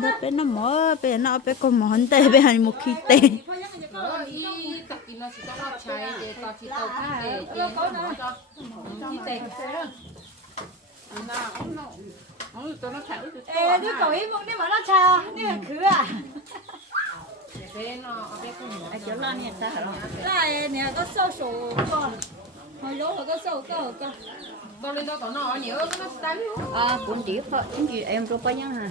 đó bé nó mỏ bé nó bé con mỏ tê bé hành một khi tê Ờ, chỉ chỉ chỉ chỉ ê đứa cậu ấy muốn đi mà nó chào đi mà cứ à. Con ai chỗ lo nè ta hả? Đây nè có sâu sổ con. Hồi đó là có sâu có có tao lên đó tao nó nhớ cái nó đánh à chính vì em có bao nhiêu hả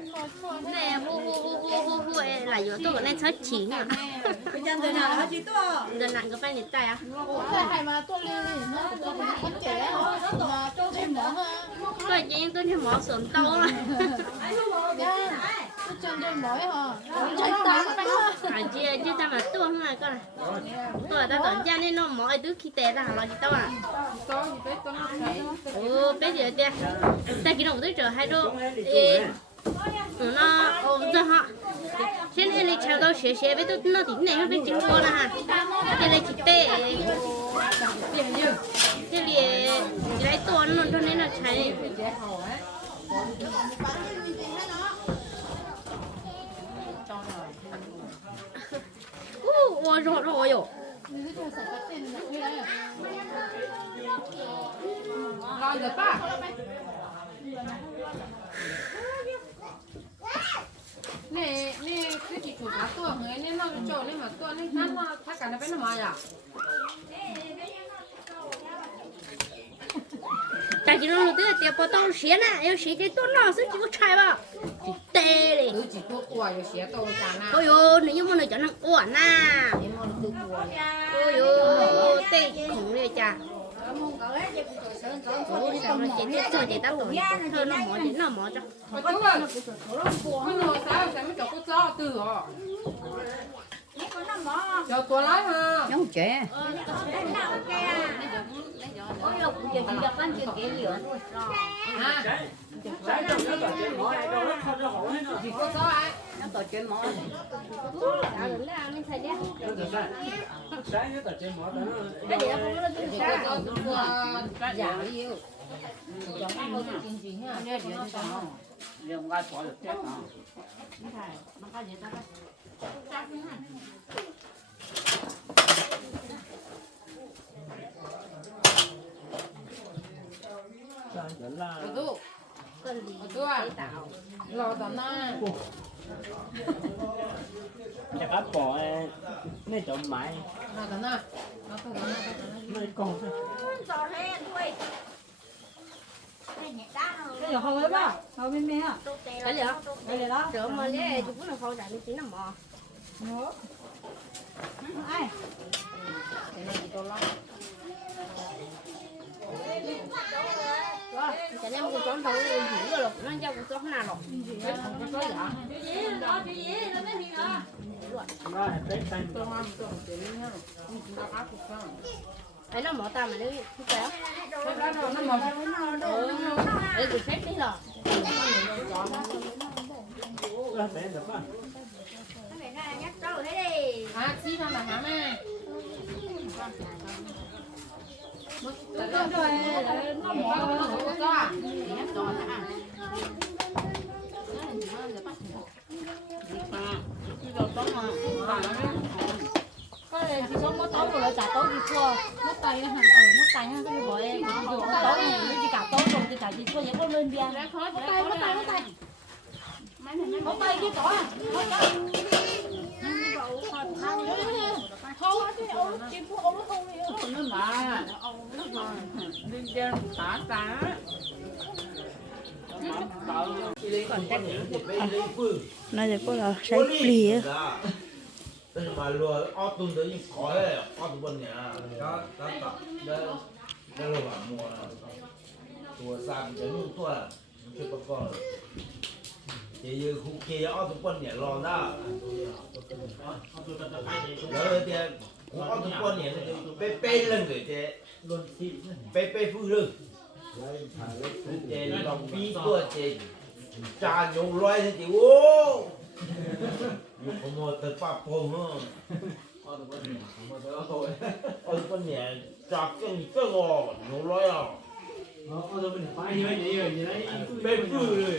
à mua có nè hu hu hu hu hu hu là yếu tố của nên chín à bây giờ thế nào nó chỉ to giờ nặng có phải nhiệt tay à? Tôi chỉ tôi thì mỏ sườn tâu mà à chia chia ta mà tua không này. Con này ta tận cha nên nó mỏ đứa khi té ra là gì tao à? To bé gì đây ta chỉ đồng tới chờ hai đô nó ổn ra họ thế nên là chào đâu xế xế với tôi nó tính này với chính con ha thế là chị tê thế là lấy tuần luôn cho nên là chạy ôi rồi rồi rồi rồi rồi ba 大金龙对这不到鞋呢，要鞋给多老师就拆吧，就得嘞。有几多瓜有鞋到家呢？哎呦，你有没得叫那瓜呢？你没得瓜呀？哎呦，得空了家。我上了姐姐做姐打赌，她那毛姐那毛着。我这个，我那啥，咱们找不着的哦。cho tôi lấy ha. Nhóc trẻ Hãy subscribe cho kênh Ghiền Mì Gõ Để không bỏ lỡ những video hấp dẫn gì? à? Lò tao na. chắc áp bỏ mấy chỗ máy Lò tao na. Lò tao na, lò tao na. mấy con cái giờ không ấy ba không bên mẹ à Đấy giờ. đây là đó Rồi mà lấy chụp nó phao giải nó mỏ nữa ai Cái này chỉ có lò. Chả lẽ một con thấu lên chỉ rồi, nó cho một con nào rồi. Không có giả. nó là tay Tôi hoa một tuần chỉ ha. Không chỉ áp của con. Ấy nó mỏ ta mà lấy cái kéo. Nó mở rồi, nó với nhau đâu. Ấy cứ xếp đi rồi. rồi sẽ được á À, chi ra là hả mẹ? rồi nó mỏ Nó có cho à? có này chỉ có mất tấu rồi là trả tấu gì thua mất tay hả ờ mất tay hả cái gọi em mất tấu gì chỉ cả tấu rồi thì trả chỉ thua vậy có lên bia mất tay mất tay mất tay mất tay cái cỏ à mất tay không cái ông chỉ phụ ông nó không hiểu เยอะคุกเยอะอ้อทุกคนเนี่ยรอหน้าแล้วเดี๋ยวอ้อทุกคนเนี่ยเป๊ะเป๊ะเลยเดี๋ยวเป๊เป๊ะฟื้นเลยเอ้เจ้ลองปีตัวเจ้จานยงร้อยสิโอ้อยู่ขโมยตึปาปงเนาะอ่ยอ้อทุกคนเนี่ยจากเก่งเก่งอะยงร้อยอะ 嗯，嗯，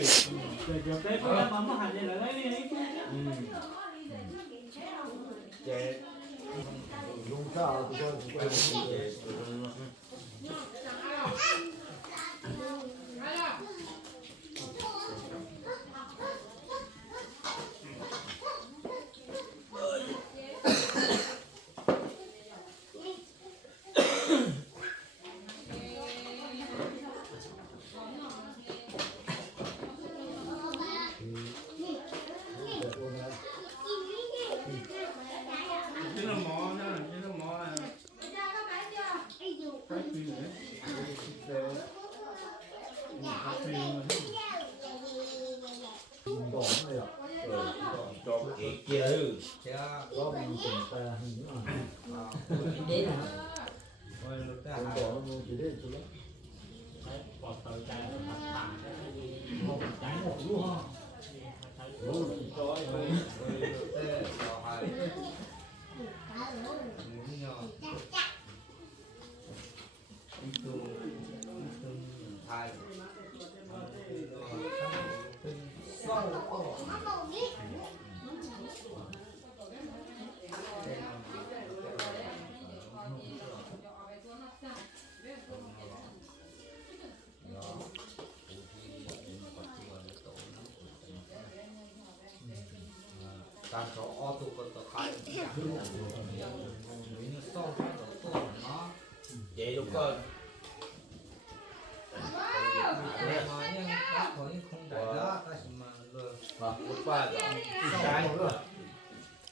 嗯。 เจ๊เหรอ Bueno, ผม claro. บอกว่ามึงจะได้ตัละ 但是奥都不得开，这都个。và một ba cái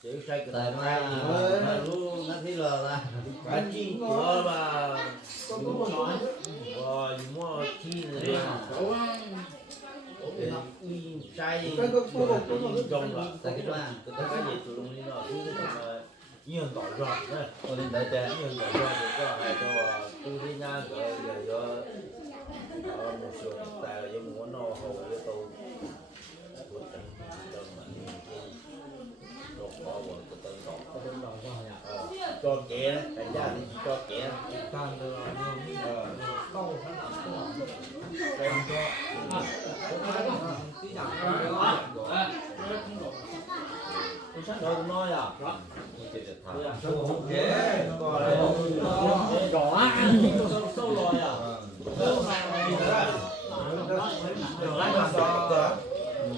chữ sai cái tại tay mà mà mà luôn nó thấy lờ là cái chi của mà và mua chi này uy sai trong là tại cái mà cái cái gì tụi mình nó cứ mà nhiều đỏ giọt đấy tôi lên có hai cho là một cái tên đồng cho kẻ đấy thành ra thì cho kẻ. Càng từ là ờ. Câu làm câu đem cho nào đâu cũng nói à ok có đây Đỏ sâu- sâu rồi à.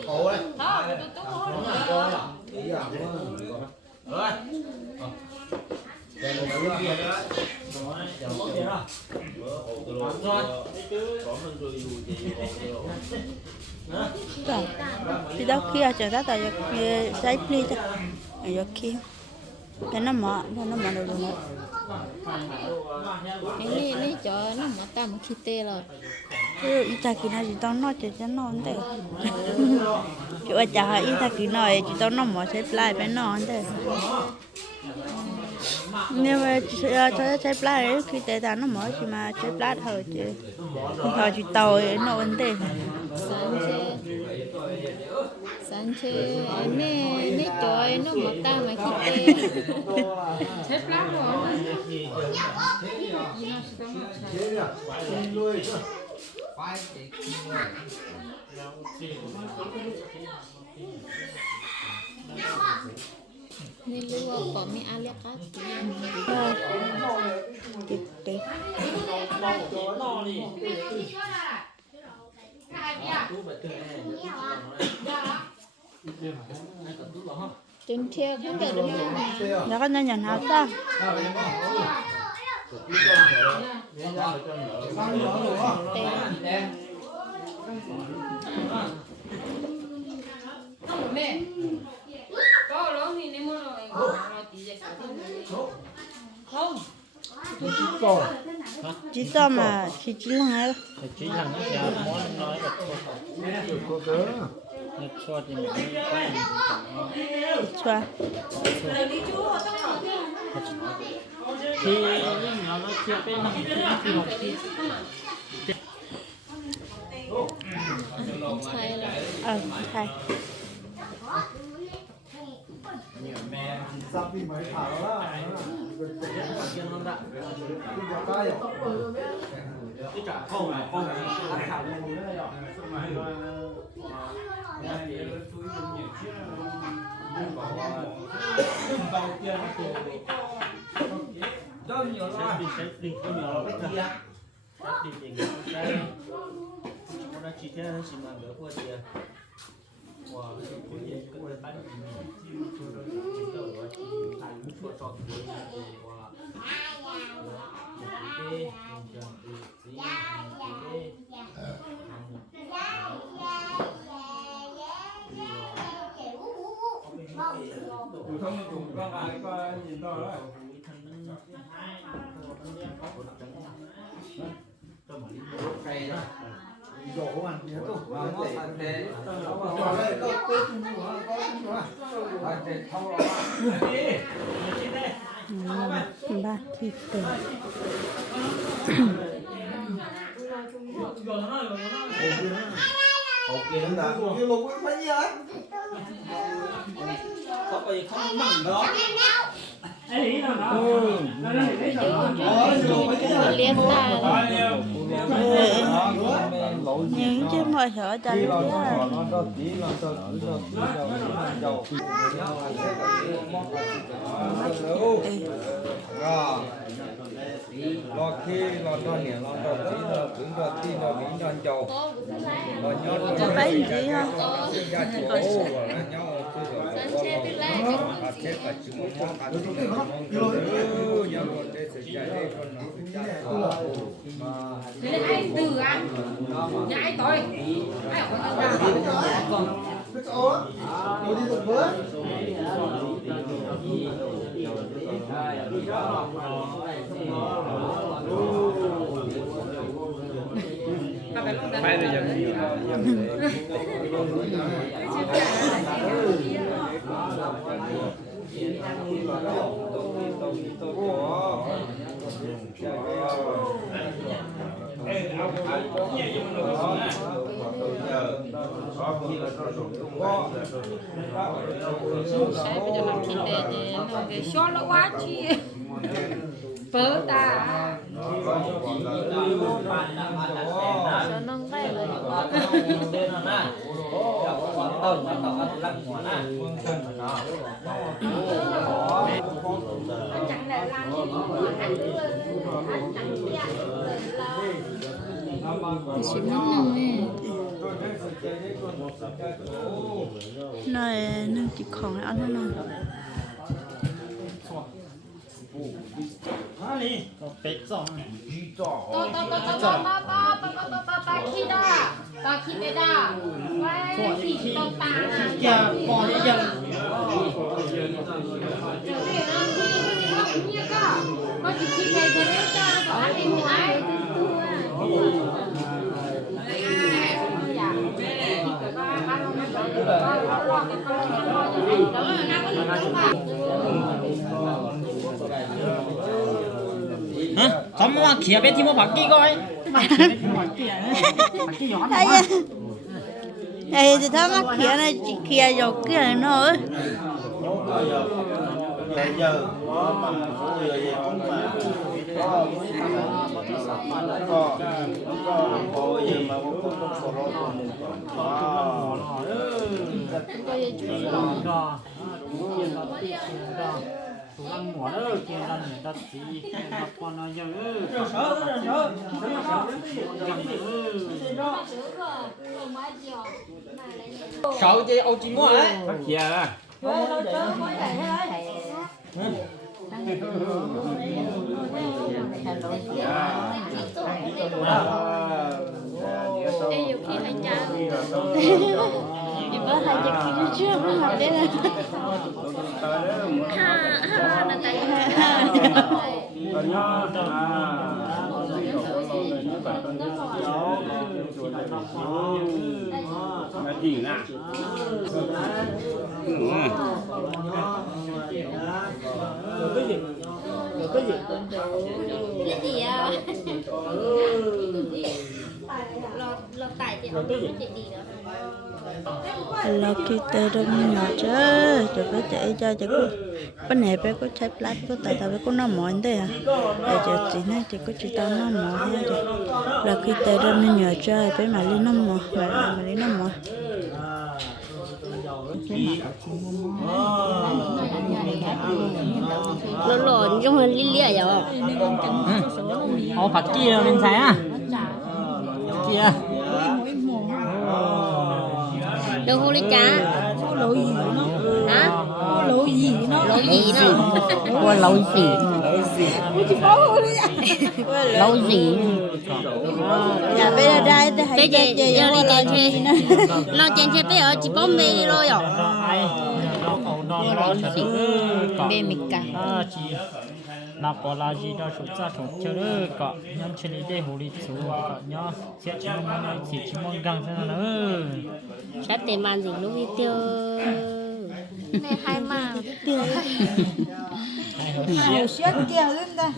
Ủa đấy. Rồi à. Rồi. Đây một cái kia nữa. Rồi, giờ có gì đó. Bữa hầu rồi. Có mình rồi dù gì rồi thì đó kia chờ ta tại kia sai pli ta ở kia. Cái nó mở nó nó mở được rồi cái này này cho nó mà ta mà khi tê rồi. Ừ ít ta kia nó chỉ tao nó chỉ cho nó không thế. Chỗ ở chả ít ta kia nó chỉ tao nó mở sai pli bên nó không thế. Nhưng mà cho sai pli đấy khi tê ta nó mở chỉ mà sai pli thôi chứ. Thôi chỉ tàu nó không thế สันเชเน่เน่จอยน้องหมอตามคิดเองใช้ปลาหอมไม่รู้ว่าก่อนไม่อาเรียกครับเด็กเด็กๆ ตู้ติดติด trên theo cũng được đúng không nó có nên nhận hao ta 네. có lớn thì nếu mà rồi nó tí giờ không chỉ tao mà chỉ chỉ là Chỉ nó kìa, món nói là chua. Nước sốt thì mình mới có mình cũng Chua. Thì nó nó chia cái năm thì học chi. Ờ, thay. Sắp đi mấy thảo đó. Đi vào tay. Cái trả không này, không này, ăn thảo luôn đấy. đi chết đi không nhỏ lắm kìa chết đi tiền cái nó chỉ thế nó mà đỡ qua kìa wow cái gì cũng là bán gì chiêu cho nó chỉ rồi thành một số trò chơi gì wow đi đi đi đi Phổ thông cùng con ai có nhìn to đó rồi dỗ mà nhớ tôi mà nó phải thế rồi đây tôi tôi chung ba thịt tử mặn đó những chứ mọi sợ cho biết là lo khi lo lo nhẹ lo lo tí lo cứng lo tí lo miếng lo dầu lo nhót lo phải gì ha thế là ai từ ăn nhà ai tối ai ở con cái chỗ đi tận bớt Hãy subscribe cho kênh Ghiền Mì Gõ Để không bỏ lỡ những video hấp dẫn là dần nhiều Sai bây giờ làm thịt để để nó cái xóa nó quá chi. Bớ ta. ชวนน้องได้เลยจังแต่ร้านที่มันหันด้วยร้านจังเนี่ยชิมนิดนึงแม่หน่อยนึ่งจิบของแล้วเอาหน่อย เป็ดสองเนี่ยจีจ่อต่อต่อต่อต่อต่อต่อต่อต่อต่อต่อต่อคิดได้ต่อคิดไม่ได้ไว้ขีดต่อตาขี้ยาปอนยังจะเรียนอะไรที่เขาเนี่ยก็ก็จะคิดในเรื่องการก่อนที่จะไอ้ตัว 점모와 기합의 팀으로 바뀌고 chị kia dầu kia này nó Hãy subscribe cho kênh Ghiền Mì Gõ Để không bỏ lỡ những tụi ăn mỏ đó kia ăn này đặt gì đặt con này giờ ơ sợ sợ sợ sợ gì ông chỉ mua đấy kia à Ê, nhiều khi anh cha Böylece küçücüğüm haberi. Ha ha là tại Nó chỉ nè. Cái gì? Cái gì? Cái gì à? lo kia tê đông nhỏ chứ chụp cái chạy cho chị có, bên này bé có chạy lát, có tại tại có nó mỏi thế à để cho chị này chị có chị tao nó mỏi ha à chị là khi tay đông nhỏ chứ bé mà lên nó mỏi mà mà lên nó mỏi nó chúng mình hình lia vậy không? Ừ. Ồ, phạt kia lên xe á dạ đồ hô lấy cá lộ gì nó? Hả lộ gì nó? Lộ gì? Nó qua lộ gì lộ gì? Là bây giờ đây bây giờ giờ đi chơi chơi lo chơi chơi bây giờ chỉ bom bê đi lo rồi bê mít cả. À, nó có là gì đó số ra số chơi đó có nhóm chơi đi để hồ đi số có nhóm sẽ chỉ mong mong chỉ chỉ mong găng thế nào nữa sát tiền màn gì lúc đi tiêu này hai mà Nhiều xét kia lên đây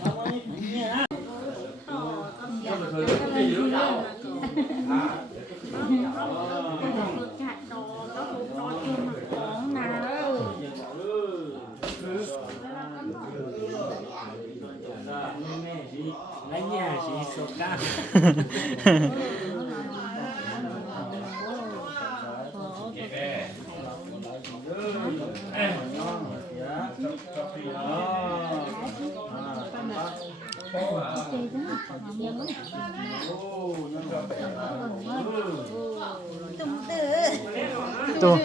lấy nhà chỉ số ca tum tư 또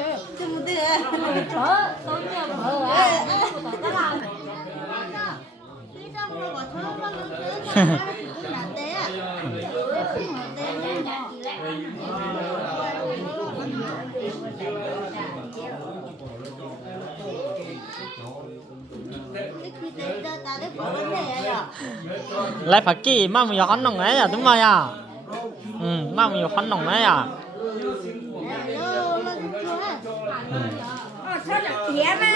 lại phải kỳ mà mình ăn nồng ấy à đúng không ya ừ mà mình ăn nồng ấy à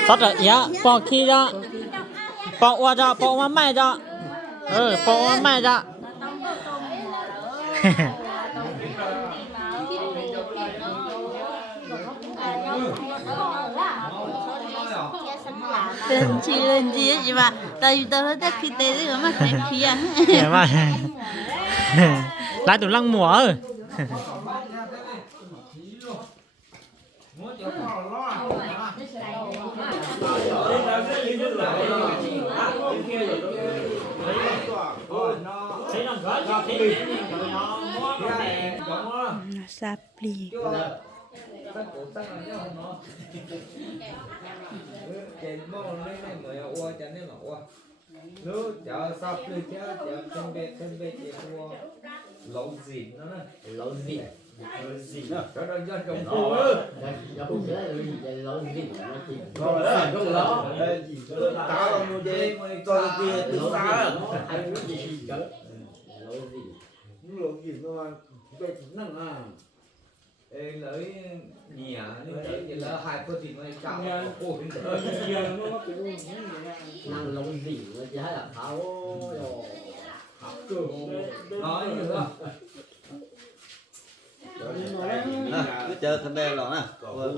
sót rồi ya bỏ khi đó bỏ qua cho bỏ qua mai cho ừ bỏ qua mai cho lên chi lên chi á chị bà tao chắc khi mà à lại tụi lăng mùa ơi sạp lì trên mô lên này mới ua chân này mà ua nếu chợ sắp lên chứ chợ chân bê chân bê chỉ ua lẩu gì nó nè lẩu gì lẩu gì nó cho nó cho trong khu ư rồi đó không đó tao là mua gì cho nó kia từ xa lẩu gì nó bê năng à lấy nhưng lấy thì là hai phương tiện này cao cổ tới năng lông gì mà chỉ là tháo nói như thế à, chờ thằng bé lo nè có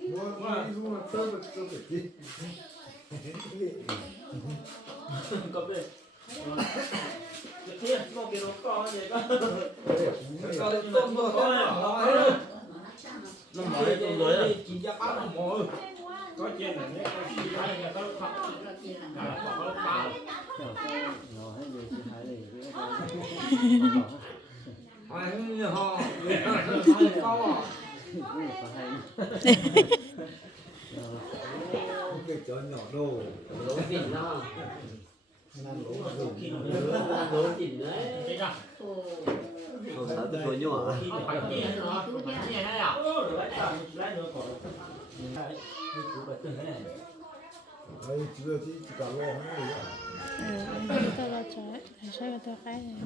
nhìn đỡ này thì có gì nữa nè Cho lên này vừa có nói nó mới tôm rồi á chỉ ra bắt là mồi ai như họ câu à cái chó nhỏ đồ lỗ vịt nó lỗ vịt đấy không sợ tôi thôi nhưng mà ừ, tao ra trái, trái cái tờ khai này